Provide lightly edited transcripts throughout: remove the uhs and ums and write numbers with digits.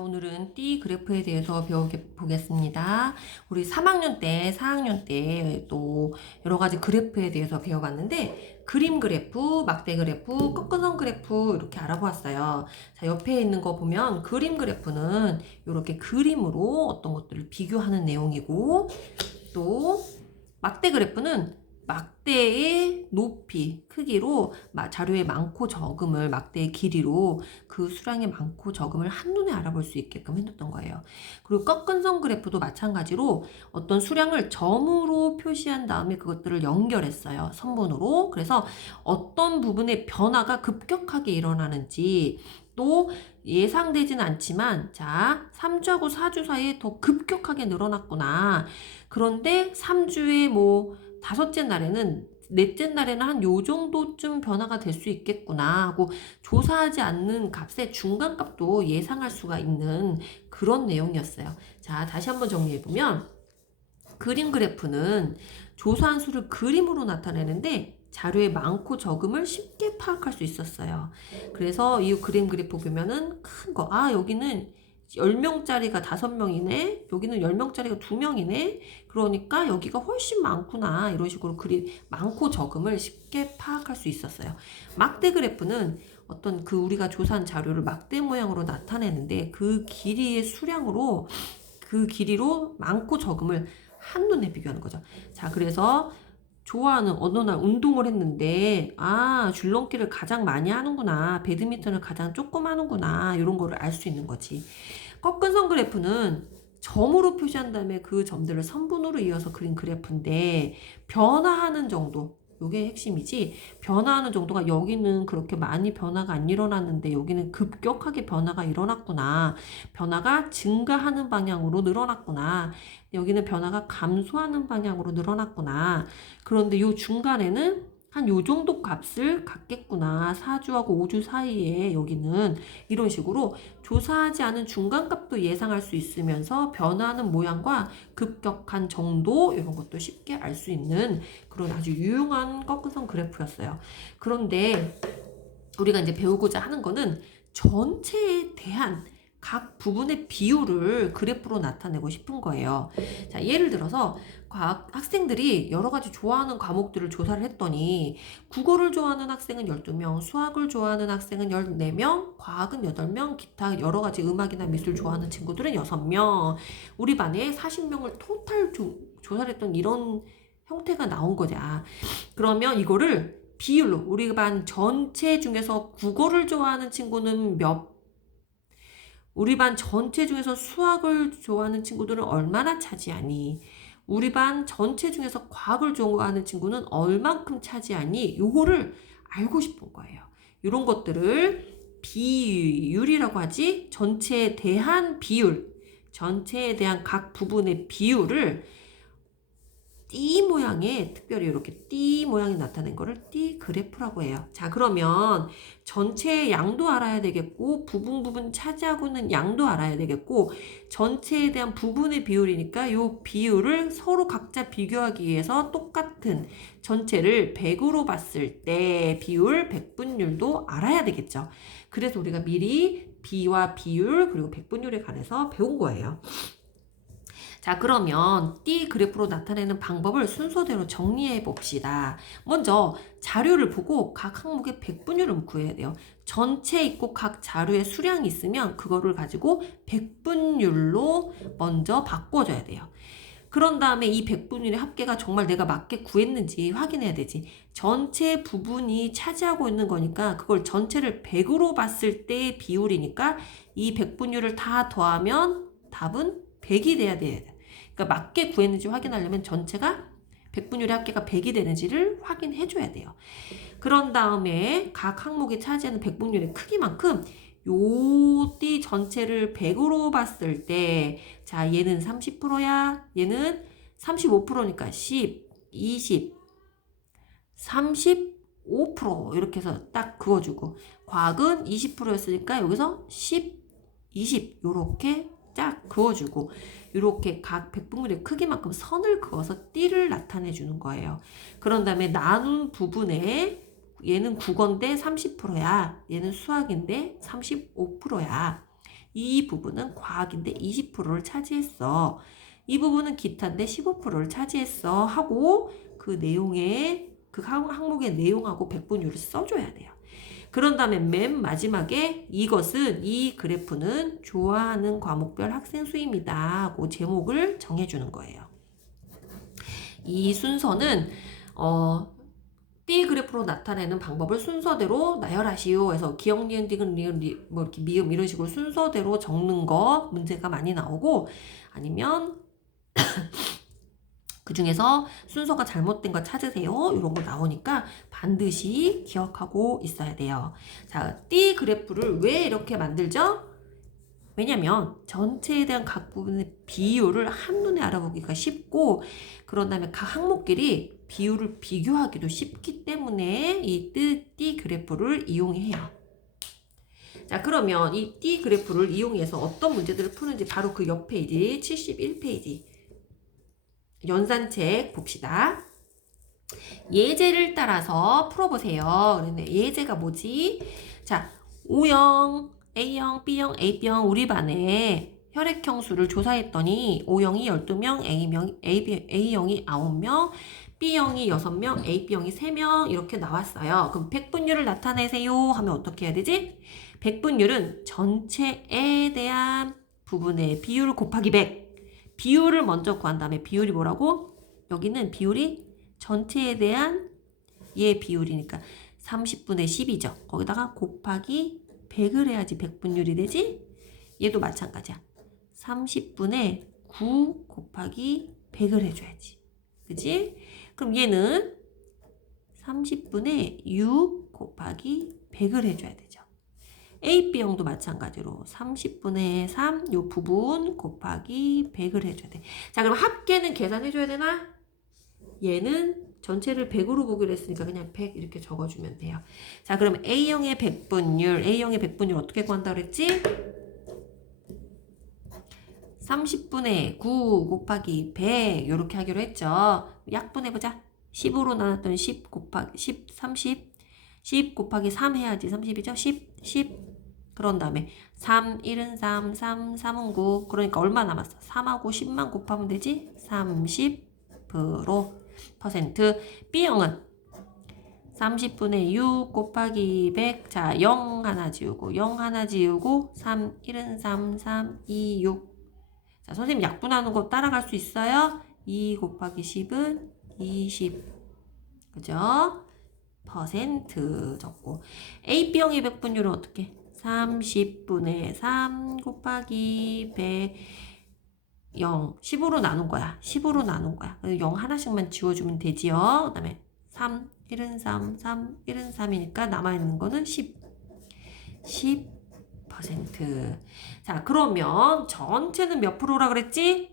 자, 오늘은 띠 그래프에 대해서 배워보겠습니다. 우리 3학년 때, 4학년 때 또 여러 가지 그래프에 대해서 배워봤는데, 그림 그래프, 막대 그래프, 꺾어선 그래프 이렇게 알아보았어요. 자, 옆에 있는 거 보면 그림 그래프는 이렇게 그림으로 어떤 것들을 비교하는 내용이고, 또 막대 그래프는 막대의 높이, 크기로 자료의 많고 적음을 막대의 길이로 그 수량의 많고 적음을 한눈에 알아볼 수 있게끔 해뒀던 거예요. 그리고 꺾은선 그래프도 마찬가지로 어떤 수량을 점으로 표시한 다음에 그것들을 연결했어요. 선분으로. 그래서 어떤 부분의 변화가 급격하게 일어나는지 또 예상되진 않지만 자 3주하고 4주 사이에 더 급격하게 늘어났구나. 그런데 3주에 뭐 다섯째 날에는 넷째 날에는 한 요 정도쯤 변화가 될 수 있겠구나 하고 조사하지 않는 값의 중간값도 예상할 수가 있는 그런 내용이었어요. 자, 다시 한번 정리해보면 그림 그래프는 조사한 수를 그림으로 나타내는데 자료의 많고 적음을 쉽게 파악할 수 있었어요. 그래서 이 그림 그래프 보면은 큰 거, 여기는 10명짜리가 5명이네. 여기는 10명짜리가 2명이네. 그러니까 여기가 훨씬 많구나. 이런 식으로 많고 적음을 쉽게 파악할 수 있었어요. 막대 그래프는 어떤 우리가 조사한 자료를 막대 모양으로 나타내는데 그 길이의 수량으로 그 길이로 많고 적음을 한눈에 비교하는 거죠. 자, 그래서 좋아하는 어느 날 운동을 했는데 줄넘기를 가장 많이 하는구나, 배드민턴을 가장 조금 하는구나, 이런 거를 알 수 있는 거지. 꺾은 선 그래프는 점으로 표시한 다음에 그 점들을 선분으로 이어서 그린 그래프인데 변화하는 정도, 요게 핵심이지. 변화하는 정도가 여기는 그렇게 많이 변화가 안 일어났는데 여기는 급격하게 변화가 일어났구나. 변화가 증가하는 방향으로 늘어났구나. 여기는 변화가 감소하는 방향으로 늘어났구나. 그런데 요 중간에는 한 요 정도 값을 갖겠구나. 4주하고 5주 사이에 여기는 이런 식으로 조사하지 않은 중간값도 예상할 수 있으면서 변화하는 모양과 급격한 정도 이런 것도 쉽게 알 수 있는 그런 아주 유용한 꺾은선 그래프였어요. 그런데 우리가 이제 배우고자 하는 거는 전체에 대한 각 부분의 비율을 그래프로 나타내고 싶은 거예요. 자, 예를 들어서 학생들이 여러 가지 좋아하는 과목들을 조사를 했더니 국어를 좋아하는 학생은 12명, 수학을 좋아하는 학생은 14명, 과학은 8명, 기타 여러 가지 음악이나 미술 좋아하는 친구들은 6명. 우리 반에 40명을 토탈 조사를 했던 이런 형태가 나온 거냐. 그러면 이거를 비율로 우리 반 전체 중에서 국어를 좋아하는 친구는 우리 반 전체 중에서 수학을 좋아하는 친구들은 얼마나 차지하니? 우리 반 전체 중에서 과학을 좋아하는 친구는 얼만큼 차지하니? 요거를 알고 싶은 거예요. 이런 것들을 비율이라고 하지. 전체에 대한 비율, 전체에 대한 각 부분의 비율을 띠 모양의, 특별히 이렇게 띠 모양이 나타낸 거를 띠 그래프라고 해요. 자, 그러면 전체의 양도 알아야 되겠고 부분 차지하고 있는 양도 알아야 되겠고 전체에 대한 부분의 비율이니까 이 비율을 서로 각자 비교하기 위해서 똑같은 전체를 100으로 봤을 때 비율, 백분율도 알아야 되겠죠. 그래서 우리가 미리 비와 비율 그리고 백분율에 관해서 배운 거예요. 자, 그러면 띠 그래프로 나타내는 방법을 순서대로 정리해 봅시다. 먼저 자료를 보고 각 항목의 백분율을 구해야 돼요. 전체 있고 각 자료의 수량이 있으면 그거를 가지고 백분율로 먼저 바꿔줘야 돼요. 그런 다음에 이 백분율의 합계가 정말 내가 맞게 구했는지 확인해야 되지. 전체 부분이 차지하고 있는 거니까 그걸 전체를 100으로 봤을 때의 비율이니까 이 백분율을 다 더하면 답은 100이 돼야 돼. 그러니까 맞게 구했는지 확인하려면 전체가 백분율의 합계가 100이 되는지를 확인해 줘야 돼요. 그런 다음에 각 항목이 차지하는 백분율의 크기만큼 요 띠 전체를 100으로 봤을 때 자, 얘는 30%야. 얘는 35%니까 10, 20, 35% 이렇게 해서 딱 그어주고 과학은 20%였으니까 여기서 10, 20 요렇게 쫙 그어주고 이렇게 각 백분율의 크기만큼 선을 그어서 띠를 나타내 주는 거예요. 그런 다음에 나눈 부분에 얘는 국어인데 30%야. 얘는 수학인데 35%야. 이 부분은 과학인데 20%를 차지했어. 이 부분은 기타인데 15%를 차지했어. 하고 그 내용에 그 항목의 내용하고 백분율을 써줘야 돼요. 그런 다음에 맨 마지막에 이것은 이 그래프는 좋아하는 과목별 학생 수입니다. 그 제목을 정해주는 거예요. 이 순서는 띠 그래프로 나타내는 방법을 순서대로 나열하시오. 해서 기억, 니은, 디귿, 리을, 뭐 이렇게 미음 이런 식으로 순서대로 적는 거 문제가 많이 나오고 아니면 그 중에서 순서가 잘못된 거 찾으세요. 이런 거 나오니까 반드시 기억하고 있어야 돼요. 자, 띠 그래프를 왜 이렇게 만들죠? 왜냐면 전체에 대한 각 부분의 비율을 한눈에 알아보기가 쉽고 그런 다음에 각 항목끼리 비율을 비교하기도 쉽기 때문에 이 띠 그래프를 이용해요. 자, 그러면 이 띠 그래프를 이용해서 어떤 문제들을 푸는지 바로 그 옆 페이지 71페이지 연산책 봅시다. 예제를 따라서 풀어보세요. 그런데 예제가 뭐지? 자, O형, A형, B형, A형 우리 반에 혈액형 수를 조사했더니 O형이 12명, A형이 9명, B형이 6명, AB형이 3명 이렇게 나왔어요. 그럼 백분율을 나타내세요 하면 어떻게 해야 되지? 백분율은 전체에 대한 부분의 비율 곱하기 100. 비율을 먼저 구한 다음에 비율이 뭐라고? 여기는 비율이 전체에 대한 얘 비율이니까 30분의 10이죠. 거기다가 곱하기 100을 해야지 백분율이 되지? 얘도 마찬가지야. 30분의 9 곱하기 100을 해줘야지. 그치? 그럼 얘는 30분의 6 곱하기 100을 해줘야 되죠. AB형도 마찬가지로 30분의 3 요 부분 곱하기 100을 해줘야 돼. 자, 그럼 합계는 계산해줘야 되나? 얘는 전체를 100으로 보기로 했으니까 그냥 100 이렇게 적어주면 돼요. 자, 그럼 A형의 백분율 어떻게 구한다 그랬지? 30분의 9 곱하기 100 이렇게 하기로 했죠. 약분해보자. 10으로 나눴던 10 곱하기 10, 30 10 곱하기 3 해야지 30이죠. 10 그런 다음에 3, 1은 3, 3, 3은 9 그러니까 얼마 남았어? 3하고 10만 곱하면 되지? 30% B형은 30분의 6 곱하기 100 자, 0 하나 지우고 0 하나 지우고 3, 1은 3, 3, 2, 6 자, 선생님 약분하는 거 따라갈 수 있어요? 2 곱하기 10은 20 그죠? 퍼센트 적고 AB형의 백분율은 어떻게? 30분의 3 곱하기 100 0, 10으로 나눈 거야. 10으로 나눈 거야. 0 하나씩만 지워주면 되지요. 그 다음에 3, 1은 3, 3, 1은 3이니까 남아있는 거는 10. 10%. 자, 그러면 전체는 몇 프로라 그랬지?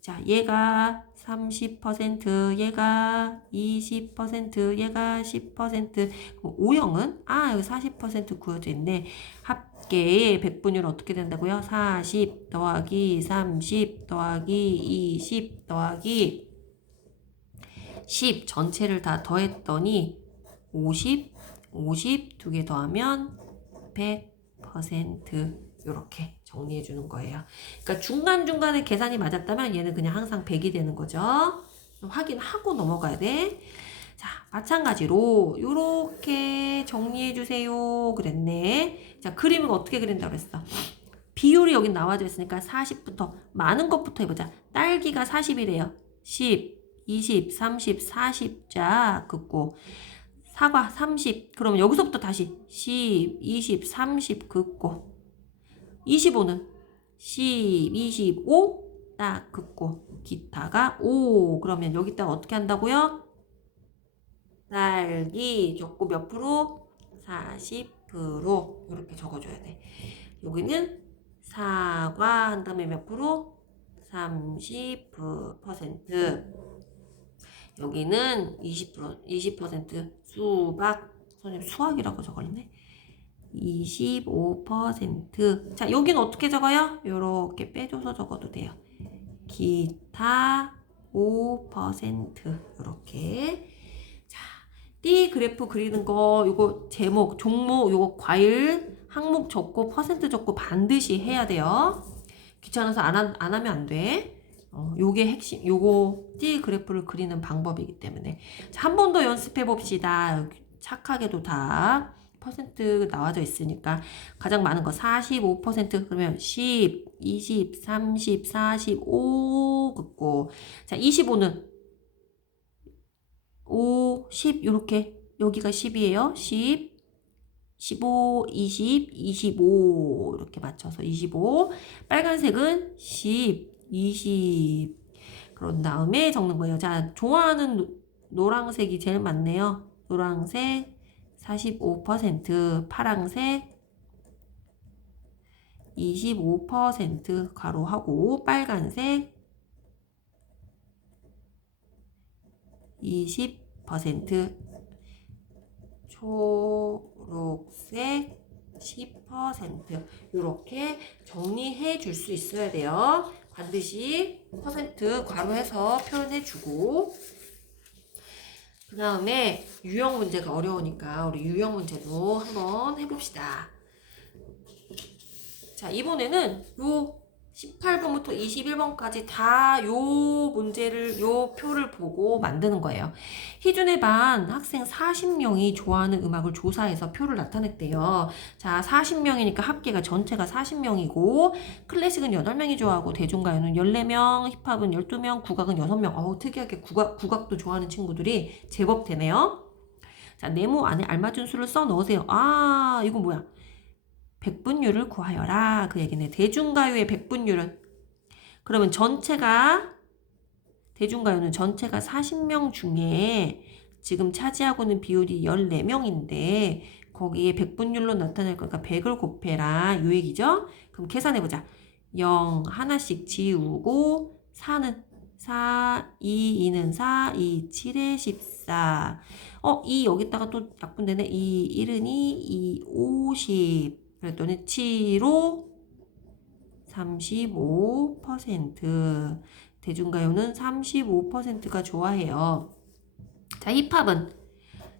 자, 얘가 30%, 얘가 20%, 얘가 10%. O형은? 여기 40% 구워져 있네. 합계의 백분율 어떻게 된다고요? 40 더하기 30 더하기 20 더하기 10 전체를 다 더했더니 50 두 개 더하면 100% 이렇게 정리해 주는 거예요. 그러니까 중간중간에 계산이 맞았다면 얘는 그냥 항상 100이 되는 거죠. 확인하고 넘어가야 돼. 자, 마찬가지로 이렇게 정리해 주세요. 그랬네. 자, 그림은 어떻게 그린다고 그랬어? 비율이 여기 나와져 있으니까 40부터 많은 것부터 해보자. 딸기가 40이래요. 10, 20, 30, 40자 긋고 사과 30. 그러면 여기서부터 다시 10, 20, 30 긋고 25는 10, 25 딱 긋고 기타가 5 그러면 여기다가 어떻게 한다고요? 딸기 적고 몇 프로? 40% 이렇게 적어줘야 돼. 여기는 사과 한 다음에 몇 프로? 30%. 여기는 20% 수박 선생님 수학이라고 적었네. 25%. 자, 여기는 어떻게 적어요? 요렇게 빼줘서 적어도 돼요. 기타 5% 이렇게. 자, 띠 그래프 그리는 거 요거 제목, 종목, 요거 과일 항목 적고 퍼센트 적고 반드시 해야 돼요. 귀찮아서 안 하면 안 돼. 요게 핵심, 요거 띠 그래프를 그리는 방법이기 때문에. 자, 한 번 더 연습해 봅시다. 착하게도 다 퍼센트 나와져 있으니까 가장 많은 거 45% 그러면 10, 20, 30, 45 긋고 자 25는 5, 10 요렇게 여기가 10이에요. 10, 15, 20, 25 이렇게 맞춰서 25 빨간색은 10, 20 그런 다음에 적는 거예요. 자 좋아하는 노란색이 제일 많네요. 노란색 45%, 파란색 25% 가로하고 빨간색 20%, 초록색 10% 이렇게 정리해 줄 수 있어야 돼요. 반드시 퍼센트 괄호해서 표현해 주고 그 다음에 유형 문제가 어려우니까 우리 유형 문제도 한번 해봅시다. 자 이번에는 요 18번부터 21번까지 다 요 문제를 요 표를 보고 만드는 거예요. 희준의 반 학생 40명이 좋아하는 음악을 조사해서 표를 나타냈대요. 자 40명이니까 합계가 전체가 40명이고 클래식은 8명이 좋아하고 대중가요는 14명, 힙합은 12명, 국악은 6명. 특이하게 국악도 좋아하는 친구들이 제법 되네요. 자 네모 안에 알맞은 수를 써 넣으세요. 아 이거 뭐야? 백분율을 구하여라 그 얘기네. 대중가요의 백분율은 그러면 대중가요는 전체가 40명 중에 지금 차지하고 있는 비율이 14명인데 거기에 백분율로 나타낼 거니까 100을 곱해라 요 얘기죠. 그럼 계산해보자. 0 하나씩 지우고 4는 4, 2, 2는 4, 2, 7에 14 2 여기다가 또 약분되네. 2, 1은 2, 2, 50 그랬더니 7로 35% 대중가요는 35%가 좋아해요. 자 힙합은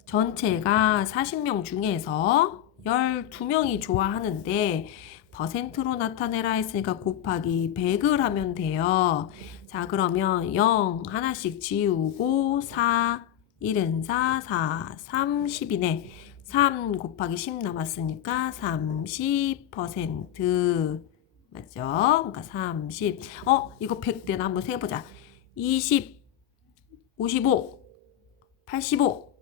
전체가 40명 중에서 12명이 좋아하는데 퍼센트로 나타내라 했으니까 곱하기 100을 하면 돼요. 자 그러면 0 하나씩 지우고 4 1은 4 4 30이네. 3 곱하기 10 남았으니까 30% 맞죠? 그러니까 30 이거 100대나 한번 세보자. 20 55 85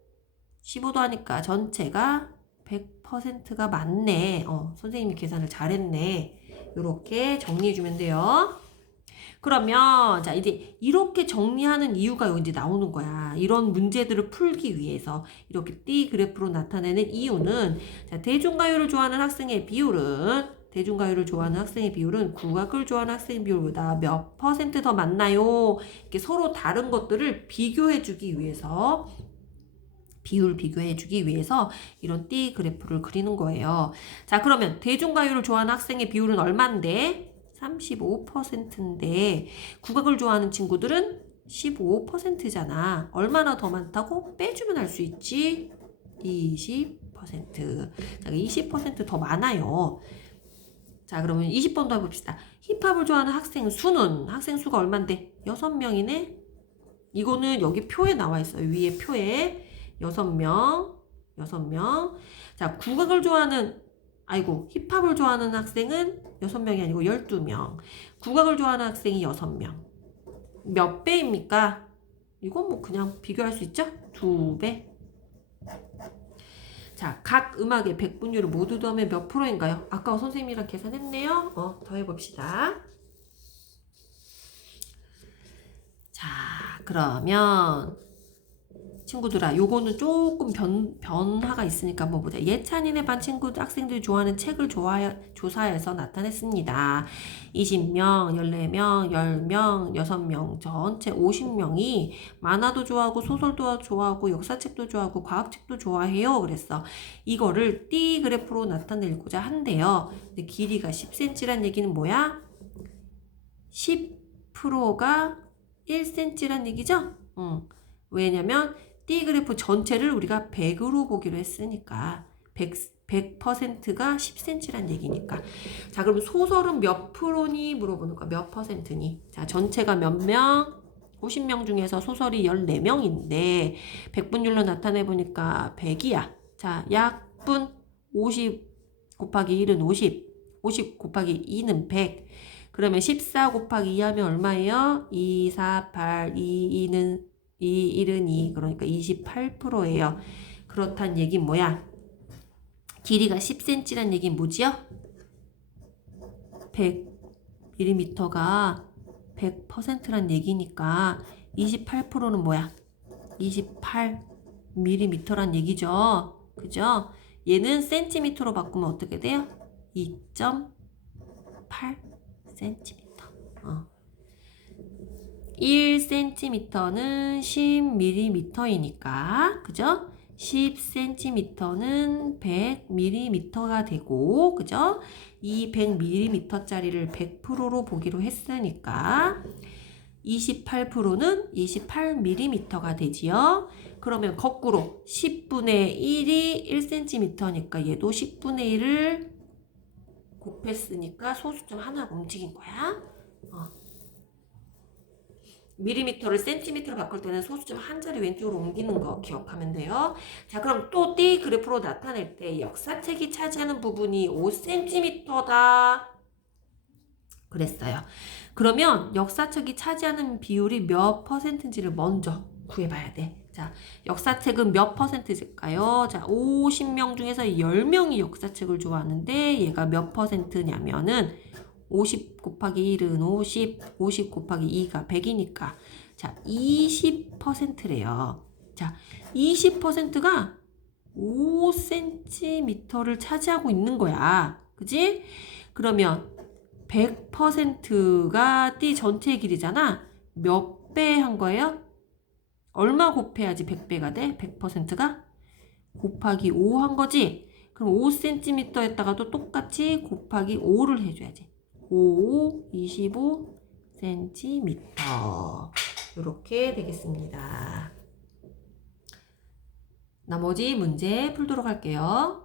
15도 하니까 전체가 100%가 맞네. 선생님이 계산을 잘했네. 이렇게 정리해주면 돼요. 그러면 자 이제 이렇게 정리하는 이유가 이제 나오는 거야. 이런 문제들을 풀기 위해서 이렇게 띠 그래프로 나타내는 이유는 자 대중가요를 좋아하는 학생의 비율은 국악을 좋아하는 학생의 비율보다 몇 퍼센트 더 많나요? 이렇게 서로 다른 것들을 비교해주기 위해서 비교해주기 위해서 이런 띠 그래프를 그리는 거예요. 자 그러면 대중가요를 좋아하는 학생의 비율은 얼만데? 35%인데 국악을 좋아하는 친구들은 15%잖아. 얼마나 더 많다고? 빼주면 알 수 있지. 20%. 자, 20% 더 많아요. 자, 그러면 20번 더 해봅시다. 힙합을 좋아하는 학생 수가 얼만데? 6명이네? 이거는 여기 표에 나와 있어요. 위에 표에 6명. 자, 힙합을 좋아하는 학생은 6명이 아니고 12명. 국악을 좋아하는 학생이 6명. 몇 배입니까? 이건 뭐 그냥 비교할 수 있죠? 2배. 자, 각 음악의 백분율을 모두 더하면 몇 프로인가요? 아까 선생님이랑 계산했네요. 더 해봅시다. 자, 그러면 친구들아 요거는 조금 변화가 있으니까 한번 보자. 예찬이네 반 학생들이 좋아하는 책을 조사해서 나타냈습니다. 20명, 14명, 10명, 6명 전체 50명이 만화도 좋아하고 소설도 좋아하고 역사책도 좋아하고 과학책도 좋아해요. 그랬어. 이거를 띠 그래프로 나타내고자 한대요. 근데 길이가 10cm란 얘기는 뭐야? 10%가 1cm란 얘기죠? 왜냐면 띠 그래프 전체를 우리가 100으로 보기로 했으니까 100%가 10cm란 얘기니까. 자, 그럼 소설은 몇 프로니 물어보는 거야. 몇 퍼센트니? 자, 전체가 몇 명? 50명 중에서 소설이 14명인데 100분율로 나타내 보니까 100이야. 자, 약분 50 곱하기 1은 50. 50 곱하기 2는 100. 그러면 14 곱하기 2 하면 얼마예요? 2, 4, 8, 2, 2는 2, 1은 2. 그러니까 28%예요. 그렇단 얘기는 뭐야? 길이가 10cm란 얘기는 뭐지요? 100mm가 100%란 얘기니까 28%는 뭐야? 28mm란 얘기죠. 그죠? 얘는 센티미터로 바꾸면 어떻게 돼요? 2.8cm. 1cm는 10mm이니까, 그죠? 10cm는 100mm가 되고, 그죠? 이 100mm짜리를 100%로 보기로 했으니까 28%는 28mm가 되지요. 그러면 거꾸로 10분의 1이 1cm니까 얘도 10분의 1을 곱했으니까 소수점 하나가 움직인 거야. 밀리미터를 센티미터로 바꿀 때는 소수점 한 자리 왼쪽으로 옮기는 거 기억하면 돼요. 자, 그럼 또 띠 그래프로 나타낼 때 역사책이 차지하는 부분이 5cm다. 그랬어요. 그러면 역사책이 차지하는 비율이 몇 퍼센트인지를 먼저 구해봐야 돼. 자, 역사책은 몇 퍼센트일까요? 자, 50명 중에서 10명이 역사책을 좋아하는데 얘가 몇 퍼센트냐면은 50 곱하기 1은 50, 50 곱하기 2가 100이니까 자, 20%래요. 자, 20%가 5cm를 차지하고 있는 거야. 그지? 그러면 100%가 띠 전체의 길이잖아. 몇 배 한 거예요? 얼마 곱해야지 100배가 돼? 100%가? 곱하기 5 한 거지? 그럼 5cm에다가도 똑같이 곱하기 5를 해줘야지. 5, 25cm. 이렇게 되겠습니다. 나머지 문제 풀도록 할게요.